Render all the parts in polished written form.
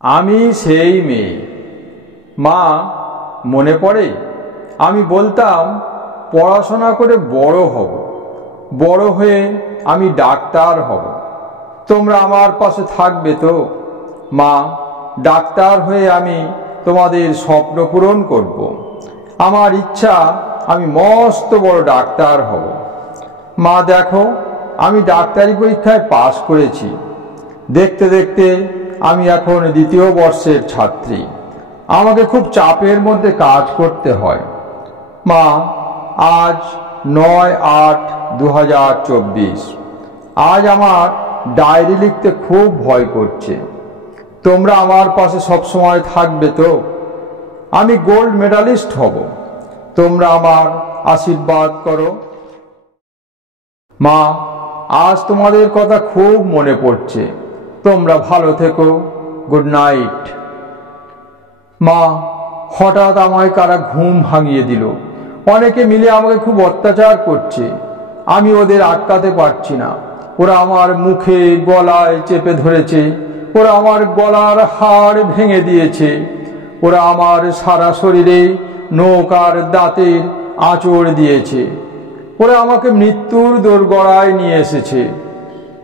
আমি সেই মেয়ে। মা, মনে পড়ে আমি বলতাম পড়াশোনা করে বড় হব, বড় হয়ে আমি ডাক্তার হব। তোমরা আমার পাশে থাকবে তো? মা, ডাক্তার হয়ে আমি তোমাদের স্বপ্ন পূরণ করব। আমার ইচ্ছা আমি মস্ত বড় ডাক্তার হব। মা দেখো, আমি ডাক্তারি পরীক্ষায় পাশ করেছি। দেখতে দেখতে আমি এখন দ্বিতীয় বর্ষের ছাত্রী। আমাকে খুব চাপের মধ্যে কাজ করতে হয়। মা, আজ 9/8/2024। আজ আমার ডায়েরি লিখতে খুব ভয় করছে। তোমরা আমার পাশে সবসময় থাকবে তো? আমি গোল্ড মেডালিস্ট হব। তোমরা আমার আশীর্বাদ করো। মা, আজ তোমাদের কথা খুব মনে পড়ছে। তোমরা ভালো থেকো। Good night. মা, হঠাৎ আমায় কারা ঘুম ভাঙিয়ে দিল। অনেকে মিলে আমাকে খুব অত্যাচার করছে। আমি ওদের আটকাতে পারছি না। ওরা আমার মুখে গলায় চেপে ধরেছে। ওরা আমার গলার হাড় ভেঙে দিয়েছে। ওরা আমার সারা শরীরে নখ আর দাঁতের আঁচড় দিয়েছে। ওরা আমাকে মৃত্যুর দোরগোড়ায় নিয়ে এসেছে।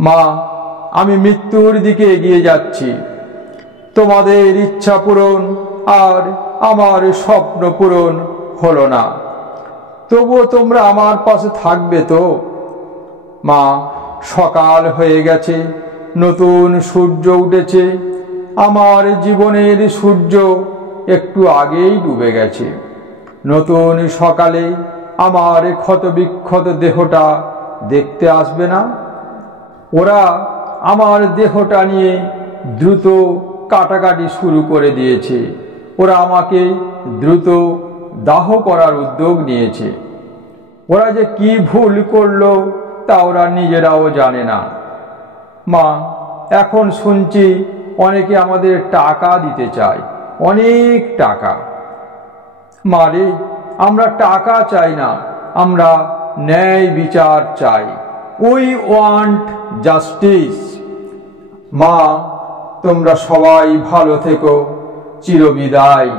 মা, আমি মৃত্যুর দিকে এগিয়ে যাচ্ছি। তোমাদের ইচ্ছা পূরণ আর আমার স্বপ্ন পূরণ হলো না, তবুও তোমরা আমার পাশে থাকবে তো? মা, সকাল হয়ে গেছে, নতুন সূর্য উঠেছে। আমার জীবনের সূর্য একটু আগেই ডুবে গেছে। নতুন সকালে আমার ক্ষতবিক্ষত দেহটা দেখতে আসবে না? ওরা আমার দেহটা নিয়ে দ্রুত কাটাকাটি শুরু করে দিয়েছে। ওরা আমাকে দ্রুত দাহ করার উদ্যোগ নিয়েছে। ওরা যে কি ভুল করলো তা ওরা নিজেরাও জানে না। মা, এখন শুনছি অনেকে আমাদের টাকা দিতে চায়, অনেক টাকা। মারে, আমরা টাকা চাই না, আমরা ন্যায় বিচার চাই। We want justice. মা, তোমরা সবাই ভালো থেকো। চিরবিদায়।